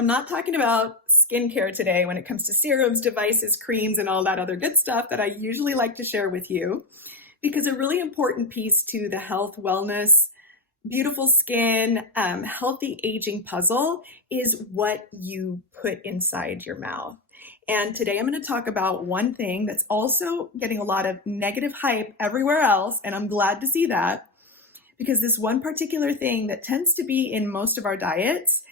I'm not talking about skincare today when it comes to serums, devices, creams, and all that other good stuff that I usually like to share with you, because a really important piece to the health, wellness, beautiful skin, healthy aging puzzle is what you put inside your mouth. And today I'm going to talk about one thing that's also getting a lot of negative hype everywhere else, and I'm glad to see that, because this one particular thing that tends to be in most of our diets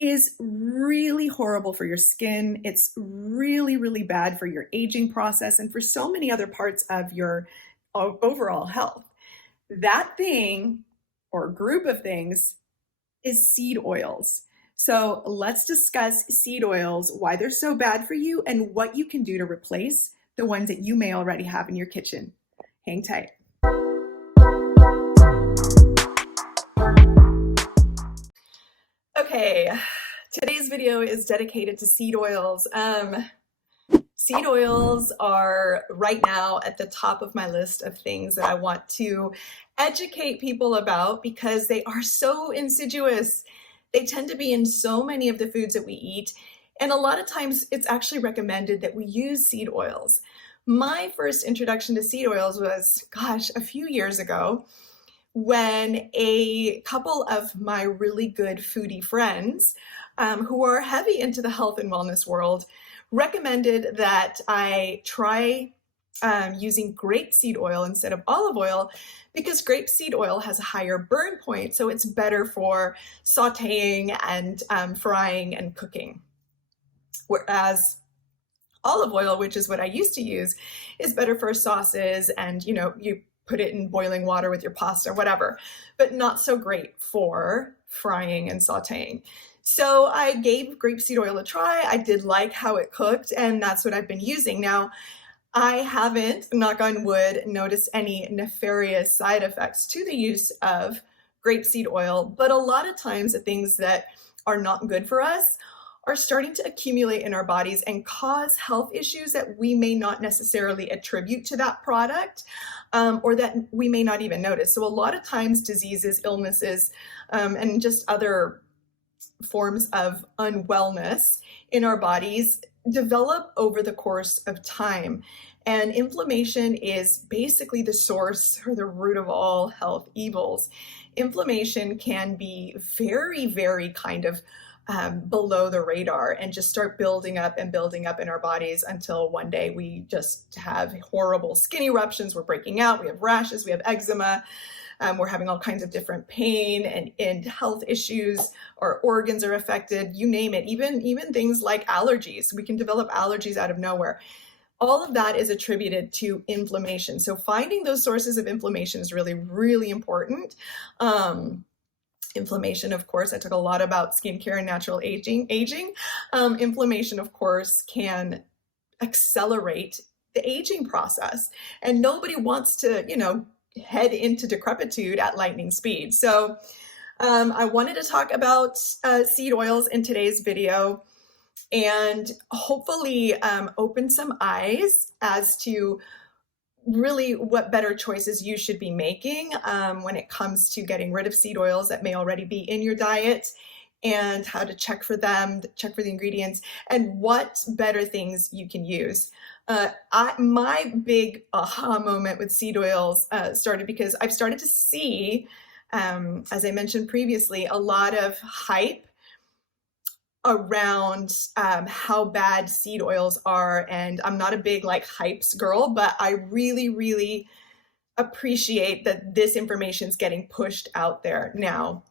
is really horrible for your skin. It's really, really bad for your aging process and for so many other parts of your overall health. That thing or group of things is seed oils. So let's discuss seed oils, why they're so bad for you, and what you can do to replace the ones that you may already have in your kitchen. Hang tight. Okay, today's video is dedicated to seed oils. Seed oils are right now at the top of my list of things that I want to educate people about because they are so insidious. They tend to be in so many of the foods that we eat, and a lot of times it's actually recommended that we use seed oils. My first introduction to seed oils was, a few years ago, when a couple of my really good foodie friends who are heavy into the health and wellness world recommended that I try using grapeseed oil instead of olive oil, because grapeseed oil has a higher burn point, so it's better for sauteing and frying and cooking. Whereas olive oil, which is what I used to use, is better for sauces and, you put it in boiling water with your pasta, whatever, but not so great for frying and sauteing. So I gave grapeseed oil a try. I did like how it cooked, and that's what I've been using. Now, I haven't, knock on wood, noticed any nefarious side effects to the use of grapeseed oil, but a lot of times the things that are not good for us are starting to accumulate in our bodies and cause health issues that we may not necessarily attribute to that product, or that we may not even notice. So a lot of times diseases, illnesses, and just other forms of unwellness in our bodies develop over the course of time. And inflammation is basically the source or the root of all health evils. Inflammation can be very, very kind of below the radar and just start building up and building up in our bodies until one day we just have horrible skin eruptions. We're breaking out, we have rashes, we have eczema, we're having all kinds of different pain and health issues. Our organs are affected, you name it, even things like allergies. We can develop allergies out of nowhere. All of that is attributed to inflammation. So finding those sources of inflammation is really, really important. Inflammation, of course, I talk a lot about skincare and natural aging. Inflammation, of course, can accelerate the aging process, and nobody wants to, head into decrepitude at lightning speed. So I wanted to talk about seed oils in today's video and hopefully open some eyes as to really what better choices you should be making when it comes to getting rid of seed oils that may already be in your diet, and how to check for them, check for the ingredients, and what better things you can use. My big aha moment with seed oils started because I've started to see, as I mentioned previously, a lot of hype around how bad seed oils are. And I'm not a big hypes girl, but I really, really appreciate that this information is getting pushed out there now,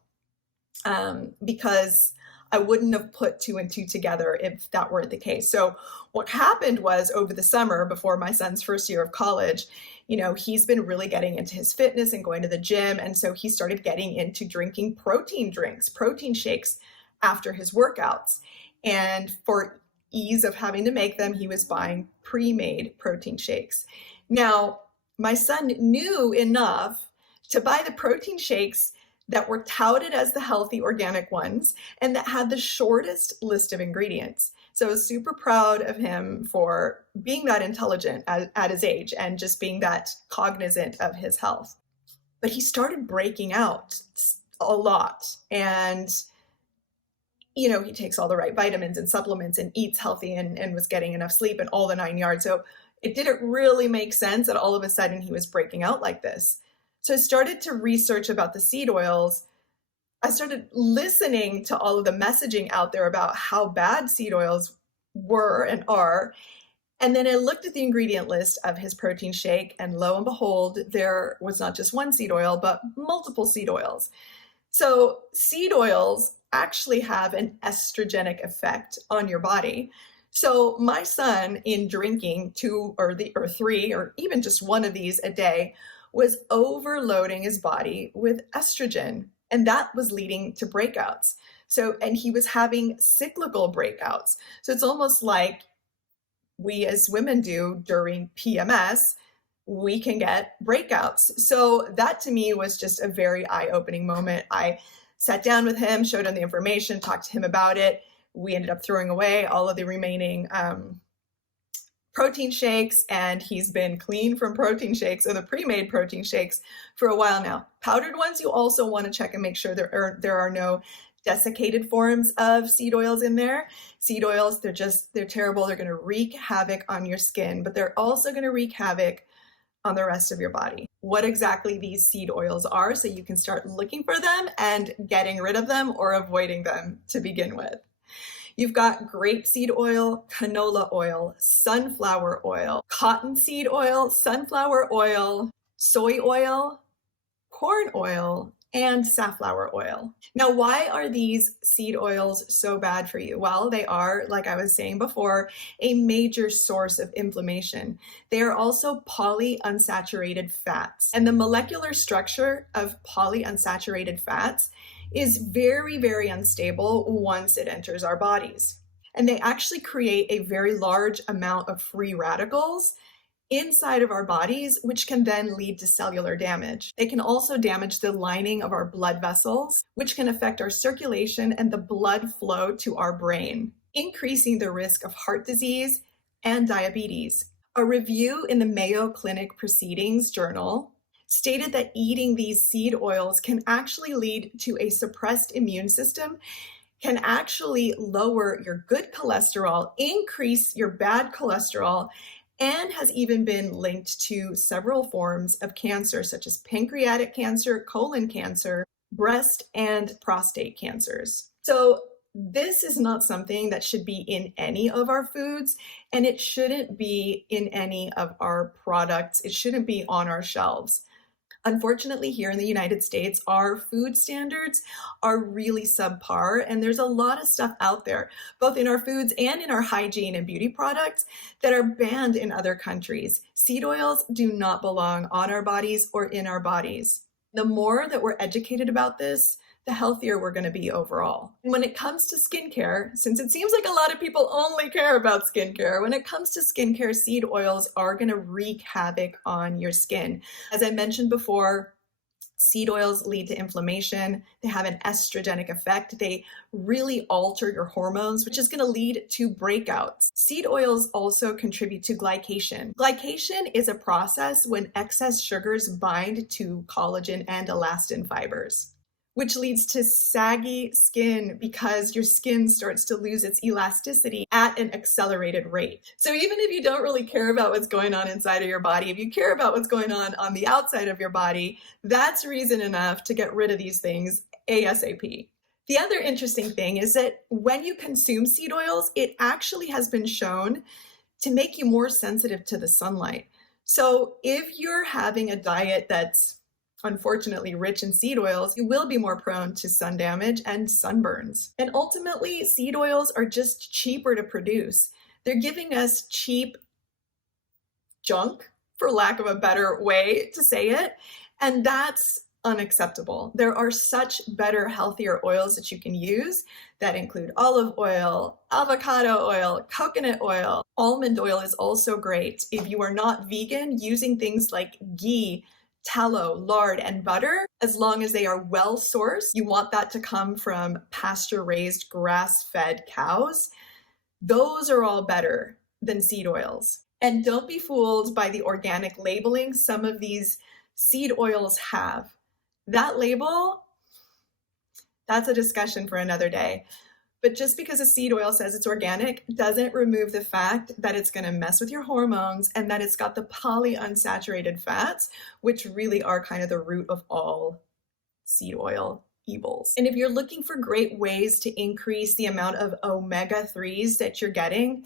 because I wouldn't have put two and two together if that weren't the case. So what happened was, over the summer before my son's first year of college, he's been really getting into his fitness and going to the gym. And so he started getting into drinking protein drinks, protein shakes after his workouts. And for ease of having to make them, he was buying pre-made protein shakes. Now, my son knew enough to buy the protein shakes that were touted as the healthy organic ones and that had the shortest list of ingredients. So I was super proud of him for being that intelligent at his age and just being that cognizant of his health. But he started breaking out a lot, and he takes all the right vitamins and supplements and eats healthy and was getting enough sleep and all the 9 yards. So it didn't really make sense that all of a sudden he was breaking out like this. So I started to research about the seed oils. I started listening to all of the messaging out there about how bad seed oils were and are. And then I looked at the ingredient list of his protein shake, and lo and behold, there was not just one seed oil, but multiple seed oils. So seed oils actually have an estrogenic effect on your body. So my son, in drinking 2 or 3 or even just one of these a day, was overloading his body with estrogen, and that was leading to breakouts. So, and he was having cyclical breakouts. So it's almost like we as women do during PMS, we can get breakouts. So that to me was just a very eye-opening moment. I sat down with him, showed him the information, talked to him about it. We ended up throwing away all of the remaining protein shakes, and he's been clean from protein shakes, or the pre-made protein shakes, for a while now. Powdered ones, you also want to check and make sure there are no desiccated forms of seed oils in there. Seed oils, they're terrible. They're going to wreak havoc on your skin, but they're also going to wreak havoc on the rest of your body. What exactly these seed oils are, so you can start looking for them and getting rid of them or avoiding them to begin with. You've got grapeseed oil, canola oil, sunflower oil, cottonseed oil, sunflower oil, soy oil, corn oil, and safflower oil. Now, why are these seed oils so bad for you? Well, they are, like I was saying before, a major source of inflammation. They are also polyunsaturated fats. And the molecular structure of polyunsaturated fats is very, very unstable once it enters our bodies. And they actually create a very large amount of free radicals inside of our bodies, which can then lead to cellular damage. They can also damage the lining of our blood vessels, which can affect our circulation and the blood flow to our brain, increasing the risk of heart disease and diabetes. A review in the Mayo Clinic Proceedings Journal stated that eating these seed oils can actually lead to a suppressed immune system, can actually lower your good cholesterol, increase your bad cholesterol, and has even been linked to several forms of cancer, such as pancreatic cancer, colon cancer, breast and prostate cancers. So this is not something that should be in any of our foods, and it shouldn't be in any of our products. It shouldn't be on our shelves. Unfortunately, here in the United States, our food standards are really subpar, and there's a lot of stuff out there, both in our foods and in our hygiene and beauty products, that are banned in other countries. Seed oils do not belong on our bodies or in our bodies. The more that we're educated about this, the healthier we're going to be overall. And when it comes to skincare, since it seems like a lot of people only care about skincare, when it comes to skincare, seed oils are going to wreak havoc on your skin. As I mentioned before, seed oils lead to inflammation. They have an estrogenic effect. They really alter your hormones, which is going to lead to breakouts. Seed oils also contribute to glycation. Glycation is a process when excess sugars bind to collagen and elastin fibers, which leads to saggy skin because your skin starts to lose its elasticity at an accelerated rate. So even if you don't really care about what's going on inside of your body, if you care about what's going on the outside of your body, that's reason enough to get rid of these things ASAP. The other interesting thing is that when you consume seed oils, it actually has been shown to make you more sensitive to the sunlight. So if you're having a diet that's unfortunately rich in seed oils, you will be more prone to sun damage and sunburns. And ultimately, seed oils are just cheaper to produce. They're giving us cheap junk, for lack of a better way to say it, and that's unacceptable. There are such better, healthier oils that you can use that include olive oil, avocado oil, coconut oil. Almond oil is also great. If you are not vegan, using things like ghee, tallow, lard, and butter, as long as they are well sourced. You want that to come from pasture-raised, grass-fed cows. Those are all better than seed oils. And don't be fooled by the organic labeling some of these seed oils have. That label, that's a discussion for another day. But just because a seed oil says it's organic doesn't remove the fact that it's going to mess with your hormones and that it's got the polyunsaturated fats, which really are kind of the root of all seed oil evils. And if you're looking for great ways to increase the amount of omega-3s that you're getting,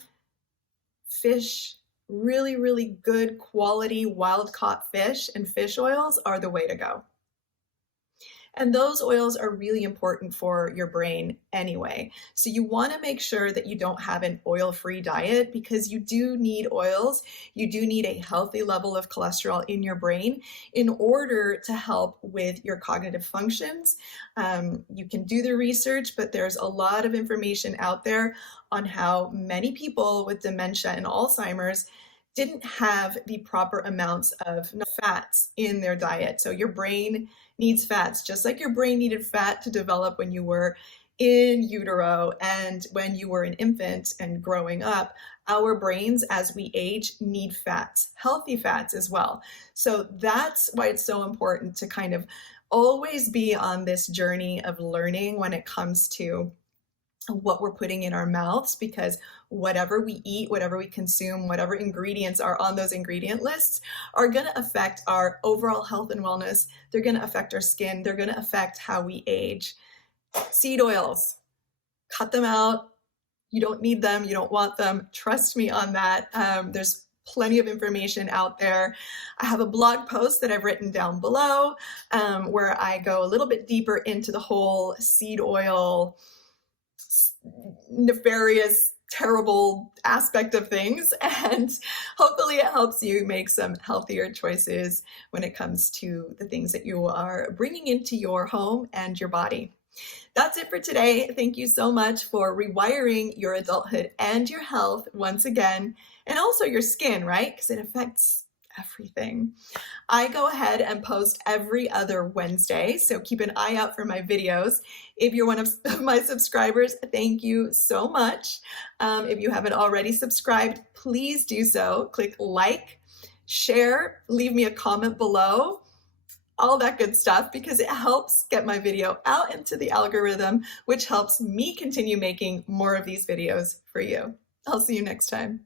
fish, really good quality wild-caught fish and fish oils are the way to go. And those oils are really important for your brain anyway. So you want to make sure that you don't have an oil-free diet, because you do need oils. You do need a healthy level of cholesterol in your brain in order to help with your cognitive functions. You can do the research, but there's a lot of information out there on how many people with dementia and Alzheimer's didn't have the proper amounts of fats in their diet. So your brain needs fats, just like your brain needed fat to develop when you were in utero and when you were an infant and growing up. Our brains, as we age, need fats, healthy fats as well. So that's why it's so important to kind of always be on this journey of learning when it comes to what we're putting in our mouths, because whatever we eat, whatever we consume, whatever ingredients are on those ingredient lists are going to affect our overall health and wellness. They're going to affect our skin. They're going to affect how we age. Seed oils, cut them out. You don't need them. You don't want them. Trust me on that. There's plenty of information out there. I have a blog post that I've written down below where I go a little bit deeper into the whole seed oil nefarious, terrible aspect of things, and hopefully it helps you make some healthier choices when it comes to the things that you are bringing into your home and your body. That's it for today. Thank you so much for rewiring your adulthood and your health once again, and also your skin, right? Because it affects everything. I go ahead and post every other Wednesday, so keep an eye out for my videos. If you're one of my subscribers, thank you so much. If you haven't already subscribed, please do so. Click like, share, leave me a comment below, all that good stuff, because it helps get my video out into the algorithm, which helps me continue making more of these videos for you. I'll see you next time.